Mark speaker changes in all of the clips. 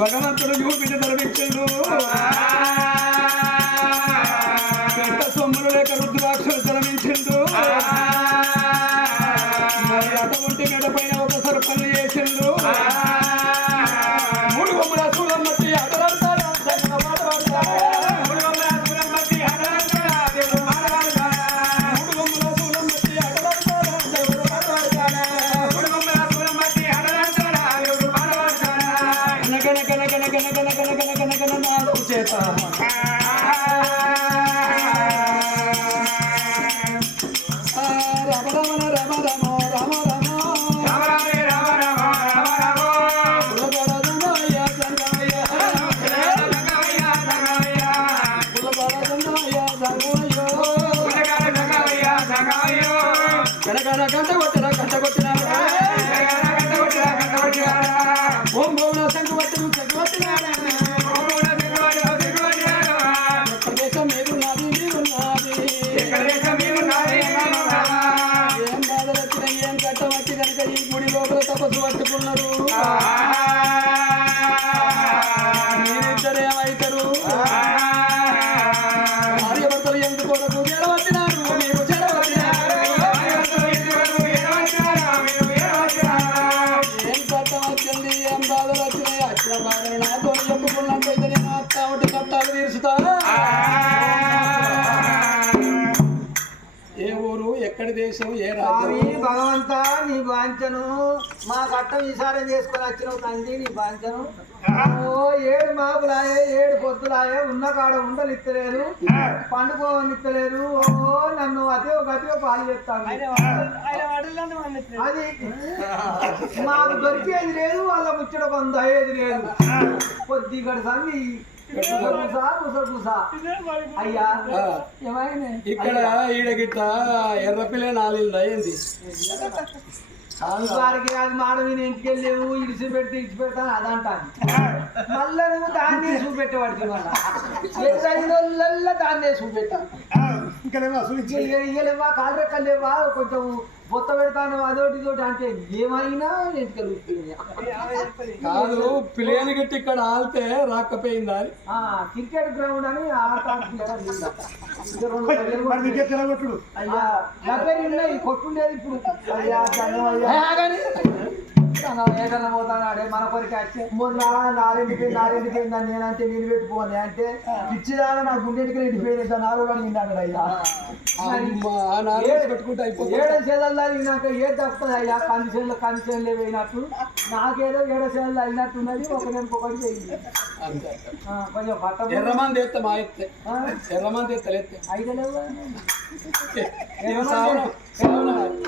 Speaker 1: Baka nga, pero yung గనగన గంట కొట్టిన గంట కొట్టిన ఓం భౌన శంకు పట్టిన శంకు పట్టిన దేశం మీరున్నది మీరున్నది ఏం బాధలు ఏం కట్టం వచ్చి కనుక ఈ గుడి లోపల తపస్సు పట్టుకున్నారు దేశం ఏ
Speaker 2: స్వామి భగవంత నీ బాంచను మా కట్ట విచారం చేసుకొని వచ్చినావు తండ్రి నీ బాంచను ఓ ఏడు మాపులాయే ఏడు పొద్దులాయే ఉన్న కాడ ఉండనిత్తలేరు. పండుకోనిత్తలేరు ఓ నన్ను అదే ఒక అదే పాలు చెప్తాను అది మాకు దొరికేది లేదు వాళ్ళ ముచ్చట బంధు అయ్యేది లేదు. కొద్ది సంది
Speaker 1: ఇక్కడ ఈడ గిట్ట ఎర్రపిల్ల నాలుగు అయింది
Speaker 2: వారికి అది మాట నేను ఇంటికి వెళ్ళేవు ఇడిచి పెడితే ఇడిచి పెడతాను అదంటాను మళ్ళా నువ్వు దాన్నే చూపెట్టేవాడికి ఎల్లల్లా దాన్నే చూపెట్టాను ఇయ్యలేవా? కాలు రెక్కలేవా? కొంచెం బొత్త పెడతాను అదోటి ఇదోటి అంటే ఏమైనా వెళ్తుంది
Speaker 1: కాదు ప్లేన్ గిట్ట ఇక్కడ ఆల్తే రాకపోయిందా
Speaker 2: క్రికెట్ గ్రౌండ్ అని ఉన్నాయి కొట్టుండేది ఇప్పుడు. అయ్యా మనం ఏదైనా పోతాడు మన కొరికి వచ్చి మూడు నాలుగు నాలుగింటికి నాలుగింటికి నన్ను నేనంటే నేను పెట్టుకోని అంటే ఇచ్చిదాన నా గుండెటికి ఎండిపోయింది నాలుగు అడిగిందాడు అయ్యా. ఏడ చేదల్లో అయినాక ఏది తప్పుతుంది అయ్యా. కందిచేలు కందిచేలు పోయినట్టు నాకేదో ఏడ చేదల్లో అయినట్టున్నది ఒక నేను ఒకటి చేయింది కొంచెం బట్ట
Speaker 1: ఎర్రమంది ఎత్తే మా ఎత్తే. ఎర్రమంది ఎత్తలేస్తే
Speaker 2: అయితే లేవు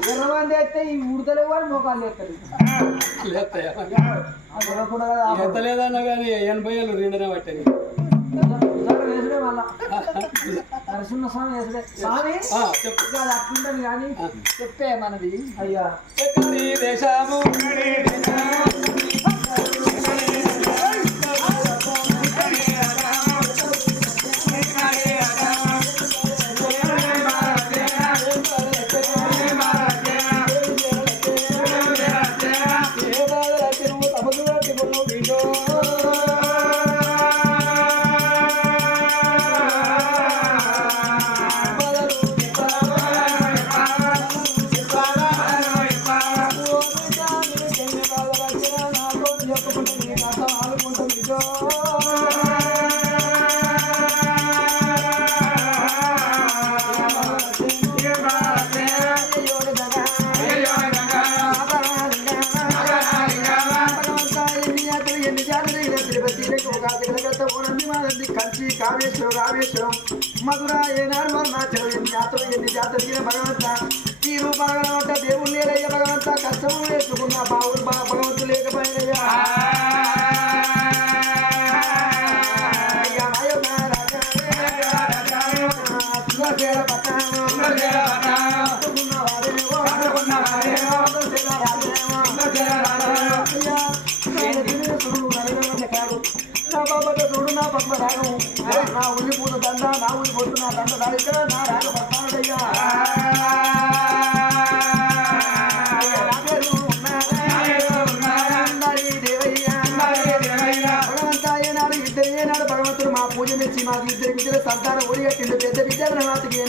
Speaker 2: ఎర్రవాంది ఈ
Speaker 1: కానీ ఎనభై ఏళ్ళు రెండునే
Speaker 2: పట్టేది నరసింహ స్వామి స్వామి
Speaker 1: చెప్పు.
Speaker 2: అది అట్లుంటాను కానీ చెప్పే మనది. అయ్యా రావేశం రావేశం మధుర ఏ నార్మర్ణాచం ఎన్ని జాతర ఎన్ని జాతర భగవంత. ఈ రూపాయన ఉంట దేవుడు లేదయ్యా భగవంత. కష్టం వేసుకున్న బావులు బా భగవంతు లేకపోయినయ్యా. చూడు దండ పద్మ రాగము నా ఉల్లిపూత దండ నా ఉల్లిపోతు నా దండ దాడిక నా రాగ పద్మాడయ్యా మా పూజ మెచ్చి మాకు ఇద్దరు బిడ్డల సంతానం ఒడిగట్టిండు.
Speaker 3: పెద్ద బిడ్డల మాతకి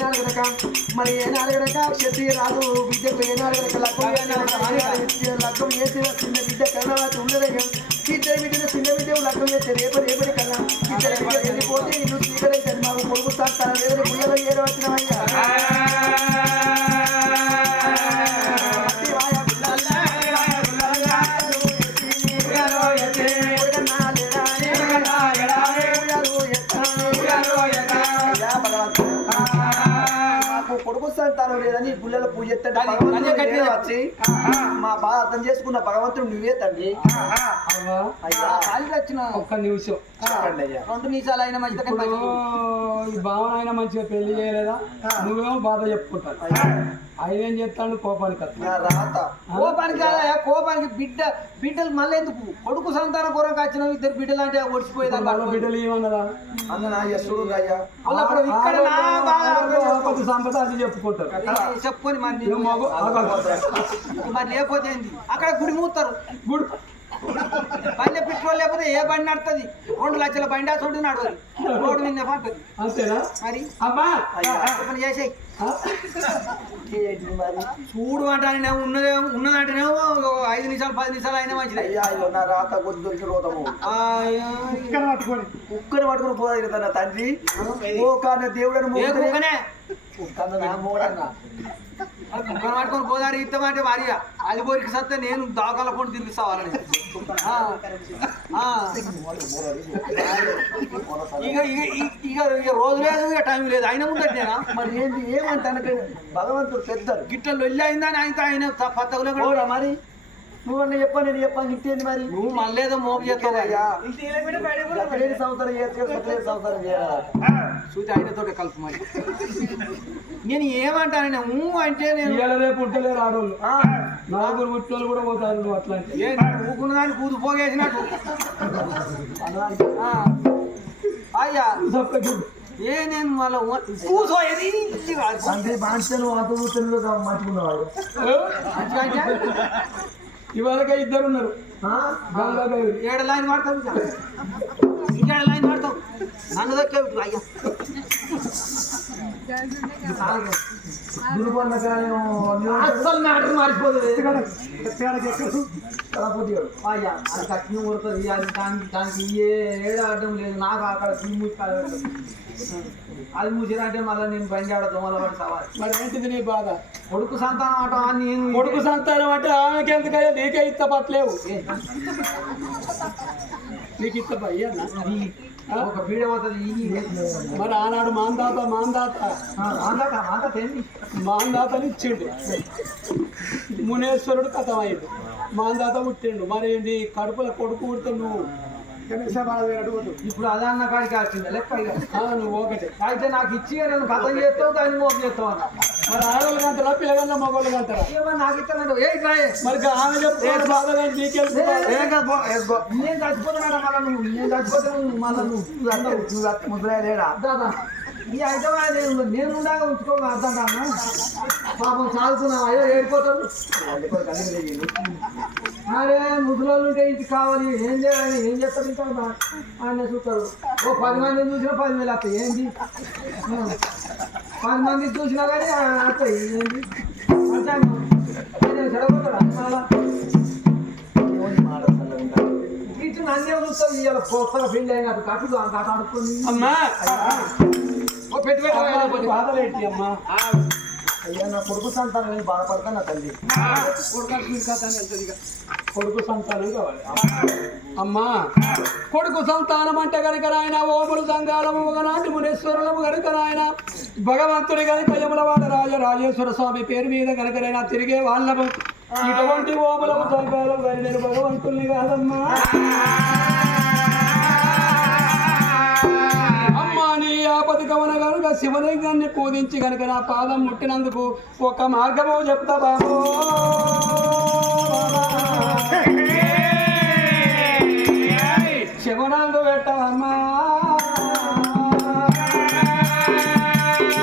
Speaker 3: మరి ఏనాడు గనక క్షత్రియ రాదు బిడ్డకు ఏనాడు గనక లగ్గం లగ్గం వేసి చిన్న విద్య కన్నా ఉండదయ్యం ఇద్దరు బిడ్డల చిన్న బిడ్డ లగ్గం వేస్తే రేపు రేపటి వెళ్ళిపోతే ఇల్లు స్వీకరించారు మాకు కొడుకు తాను లేదని గుళ్ళలో ఏరవచ్చినవయ్యా మాకు మా బాధ అర్థం చేసుకున్న భగవంతుడు నువ్వే తండ్రి
Speaker 1: అవ్వా,
Speaker 3: అయ్యా.
Speaker 2: కాలి వచ్చిన
Speaker 1: ఒక్క నిమిషం.
Speaker 3: చెప్పండి అయ్యా.
Speaker 2: రెండు నిమిషాలు అయిన మంచిగా
Speaker 1: ఈ భావన అయినా మంచిగా పెళ్ళి చేయలేదా? నువ్వేమో బాధ చెప్పుకుంటాను ఆయన ఏం చేస్తాడు? కోపానికి
Speaker 3: రాత.
Speaker 2: కోపానికి కోపానికి బిడ్డ బిడ్డలు మళ్ళీ ఎందుకు? కొడుకు సంతాన కొరకు వచ్చిన ఇద్దరు బిడ్డలు అంటే ఒడిచిపోయేదాన్ని
Speaker 1: వాళ్ళ బిడ్డలు ఏమన్నదా
Speaker 3: అన్న యశుడు
Speaker 2: ఇక్కడ
Speaker 1: కొద్ది సంపద అది చెప్పుకుంటారు.
Speaker 2: చెప్పుకొని మరి. మరి లేకపోతే ఏంది? అక్కడ గుడి మూస్తారు
Speaker 1: గుడ్
Speaker 2: బండి పెట్రోల్ లేకపోతే ఏ బండి నడుతుంది? రెండు లక్షల బండి ఆ చోటు నడవదు రోడ్డు మీద
Speaker 1: అంతేనా
Speaker 2: మరి?
Speaker 1: అమ్మా!
Speaker 2: పని చేసేయి.
Speaker 1: ఆ?
Speaker 3: ఏంటి మరి?
Speaker 2: చూడు అంటానే ఉన్నదే ఉన్నదంటేనేమో ఒక ఐదు నిమిషాలు పది నిమిషాలు అయినా మంచిది.
Speaker 3: అయ్యా నా రాత కొద్ది దొరికి రోతము. కుక్కని పట్టుకుని. పోదా తండ్రి? ఓ కాన దేవుడని మొక్కుతూనే-
Speaker 2: కుక్కనే?
Speaker 3: కుక్కన్న నా మూడన్న
Speaker 2: కుక్కను పట్టుకొని గోదావరి ఇస్తామంటే భార్య. అది కోరికి సత్తే నేను దాకాల పొండి. ఆ. ఇక ఇక ఇక- రోజు లేదు ఇక టైం లేదు. అయినా ఉండదు నేనా?
Speaker 3: మరి ఏంటి ఏమంటానంటే భగవంతుడు పెద్దడు.
Speaker 2: గిట్ల లొల్లి అయిందని ఆయన ఆయన పత్తగులో
Speaker 3: ఓరా మరి? నువ్వన్న చెప్ప నేను చెప్పాను ఇంకేంది మరి?
Speaker 2: నువ్వు మళ్ళేదో మోపు చేస్తావు
Speaker 3: అయ్యా ఎక్కడేది సంవత్సరం చేస్తే సత్యలేని సంవత్సరం చేయాలి?
Speaker 2: చూసి ఆయనతో కలుపు మరి. నేను ఏమంటాను ఊ అంటే నేను
Speaker 1: రేపు ఉంటలేరు ఆడోళ్ళు.
Speaker 3: ఆ,
Speaker 1: నాగురు పుట్టినోళ్ళు కూడా పోతారు నువ్వు అట్లా
Speaker 2: ఊకున్న దాన్ని కూదు పోగేసినట్టు. అయ్యా. ఏ నేను మళ్ళీ ఇది కాదు.
Speaker 3: అంటే బాంచను వాత
Speaker 1: ఇవాళకే ఇద్దరు ఉన్నారు గంగా గౌరి
Speaker 2: ఏడు లైన్ ఇక. ఇంకా ఏడు లైన్ పడతావు నన్ను దక్కే అయ్యా
Speaker 3: గురుకొండ
Speaker 2: అస్సలు మ్యాటర్ మారిపోతుంది
Speaker 3: అయ్యా
Speaker 2: అది కట్టిన కొడుతుంది అది దానికి దానికి ఏ ఏడు ఆడడం లేదు నాకు అక్కడ తిని మూసి కాడ పెట్టదు. అది మూసిరంటే మళ్ళీ నేను బండి ఆడ దొంగల పడి సవాల్
Speaker 1: మరి ఏంటిది నీ బాధ
Speaker 2: కొడుకు సంతానం ఆట నేను
Speaker 1: కొడుకు సంతానం అంటే ఆమెకి ఎందుకయ్యా నీకే ఇత్త పట్టలేవు నీకు అయ్యన్నా
Speaker 2: ఒక పోతుంది ఈ
Speaker 1: మరి ఆనాడు మాందాత మాందాత.
Speaker 2: అంతా ఏంది?
Speaker 1: మాందాతని ఇచ్చిండు. మునేశ్వరుడు కథమైండు మాందాత పుట్టిండు. మరి ఏంటి కడుపుల కొడుకు పుడితే నువ్వు.
Speaker 2: ఇప్పుడు అదన్న కాడికి వచ్చింది. లెక్క
Speaker 1: నువ్వు ఒకటే.
Speaker 2: అయితే నాకు ఇచ్చి నేను కథం చేస్తావు దాన్ని మోసం చేస్తావు అన్న.
Speaker 1: మరి ఆడవాళ్ళు కంటారా పిల్లగల్ల మగవాళ్ళు కంటారా
Speaker 2: ఏమన్నా నాకు ఇస్తానంటే ఏ ట్రాయే
Speaker 1: మరి ఆమె చెప్తాను బాధ కానీ నీకెళ్ళి
Speaker 2: నేను చచ్చిపోతున్నాడా మళ్ళా నువ్వు. నేను చచ్చిపోతే నువ్వు మళ్ళా నువ్వు.
Speaker 3: ముద్రలేడా
Speaker 2: దాదా ఈ అయితే నేను నేను ఉండగా ఉంచుకోగా అర్థం కాదు? పాపం చాలుకున్నావు అయ్యో ఏడిపోతాడు అరే ముసలోళ్ళు ఉంటే ఇంటికి కావాలి. ఏం చేయాలి? ఏం చేస్తారు? ఇంకా ఆయన చూస్తారు. ఓ పది మందిని చూసినా పది వేలు వస్తాయి. ఏంటి. పది మంది చూసినా కానీ వస్తాయి. ఏంటి ఇటు నన్నే చూస్తావు ఇవాళ కొత్తగా పెళ్ళి అయినట్టు కట్టుడు అంత
Speaker 1: అమ్మా!
Speaker 2: ఓ
Speaker 1: బాధలు ఏంటి అమ్మా?
Speaker 3: అయ్యా నా కొడుకు సంతానం నేను బాధపడతా నా తల్లి.
Speaker 1: కొడుకు సంతానం కావాలి. అమ్మా కొడుకు సంతానం అంటే కనుక నాయన ఓములు సంఘాలము ఒకనాటి మునేశ్వరులము కనుక నాయన భగవంతుడి కనుక యములవాడ రాజ రాజేశ్వర స్వామి పేరు మీద కనుకనైనా తిరిగే వాళ్ళము. ఇటువంటి ఓములము సంఘాలము కానీ నేను భగవంతుల్ని కాదమ్మా. శివలింగాన్ని పూజించి కనుక నా పాదం ముట్టినందుకు ఒక మార్గము చెప్తా బాబు. శివనందు